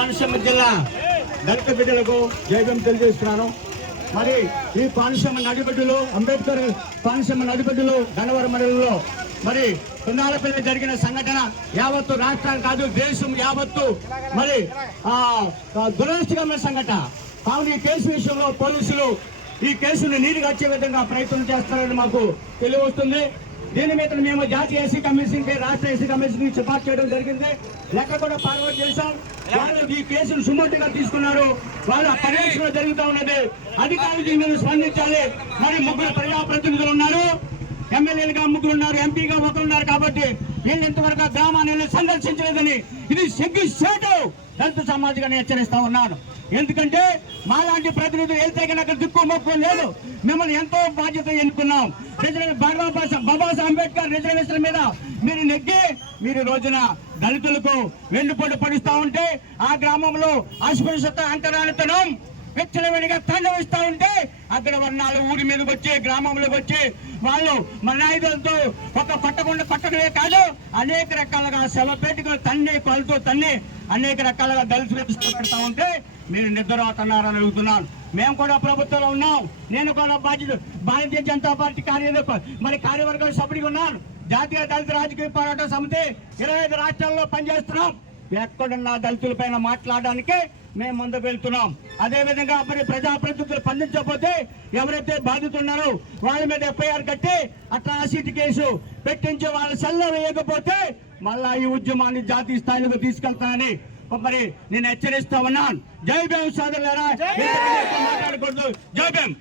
కోనసీమ జిల్లా దళిత బిడ్డలకు జైవం తెలియజేస్తున్నాను. మరి ఈ కోనసీమ నడిబిడ్డలు అంబేద్కర్ కోనసీమ నడిబిడ్డలు గన్నవరం మండలంలో మరి పున్నాలపల్లి జరిగిన సంఘటన యావత్తు రాష్ట్రానికి కాదు దేశం యావత్తు మరి దురదృష్టకరమైన సంఘటన. కావున ఈ కేసు విషయంలో పోలీసులు ఈ కేసును నీరు గడిచే విధంగా ప్రయత్నం చేస్తారని మాకు తెలియవస్తుంది. దీని మీద మేము జాతీయ ఎస్సీ కమిషన్ కి రాష్ట్ర ఎస్సీ కమిషన్ కి సిఫార్సు చేయడం జరిగింది. లెక్క కూడా ఫార్వర్డ్ చేశాం. వాళ్ళు ఈ కేసును సుమోటుగా తీసుకున్నారు. వాళ్ళ పర్యవేక్షణ జరుగుతూ ఉన్నది. అధికారులు దీని మీద స్పందించాలి. మరి 3 ప్రజాప్రతినిధులు ఉన్నారు, ఎమ్మెల్యేలుగా 3 ఉన్నారు, ఎంపీగా 1 ఉన్నారు. కాబట్టి వీళ్ళు ఇంతవరకు గ్రామాన్ని సందర్శించలేదని ఇది సిగ్గుచేటు దళిత సమాజాన్ని హెచ్చరిస్తా ఉన్నాను. ఎందుకంటే మాలాంటి ప్రతినిధులు వెళ్తే అక్కడ దిక్కు మొక్కు లేదు. మిమ్మల్ని ఎంతో బాధ్యత ఎన్నుకున్నాం. బాబాసాహెబ్ అంబేద్కర్ రిజర్వేషన్ మీద మీరు నెగ్గి మీరు రోజున దళితులకు వెన్నుపోటు పడుస్తూ ఉంటే ఆ గ్రామంలో అస్పృశ్యత అంటరానితనం విచ్చలవిడిగా తాండవిస్తూ ఉంటే అక్కడ వర్ణాలు ఊరి మీదకి వచ్చి గ్రామంలోకి వచ్చి వాళ్ళు మన్నాయుధులతో ఒక పట్టడమే కాదు అనేక రకాలుగా శవపేటకు తన్ని కొలతో తన్ని అనేక రకాలుగా దళితులు పెడతా ఉంటే మీరు నిద్రపోతున్నారని అడుగుతున్నాను. మేము కూడా ప్రభుత్వంలో ఉన్నాం. నేను కూడా భారతీయ జనతా పార్టీ కార్యవర్గ సభ్యుడిగా ఉన్నాను. జాతీయ దళిత రాజకీయ పోరాట సమితి 25 రాష్ట్రాల్లో పనిచేస్తున్నాం. ఎక్కడున్న దళితుల పైన మాట్లాడడానికి మేము ముందుకు వెళ్తున్నాం. అదేవిధంగా మరి ప్రజాప్రతినిధులు స్పందించకపోతే ఎవరైతే బాధితున్నారో వాళ్ళ మీద ఎఫ్ఐఆర్ కట్టి అట్రాసిటీ కేసు పెట్టించి వాళ్ళ సెల్లో వేయకపోతే మళ్ళా ఈ ఉద్యమాన్ని జాతీయ స్థాయిలోకి తీసుకెళ్తానని మరి నేను హెచ్చరిస్తా ఉన్నాను. జై భీమ్ సోదరులారా, మాట్లాడకూడదు. జై భీమ్.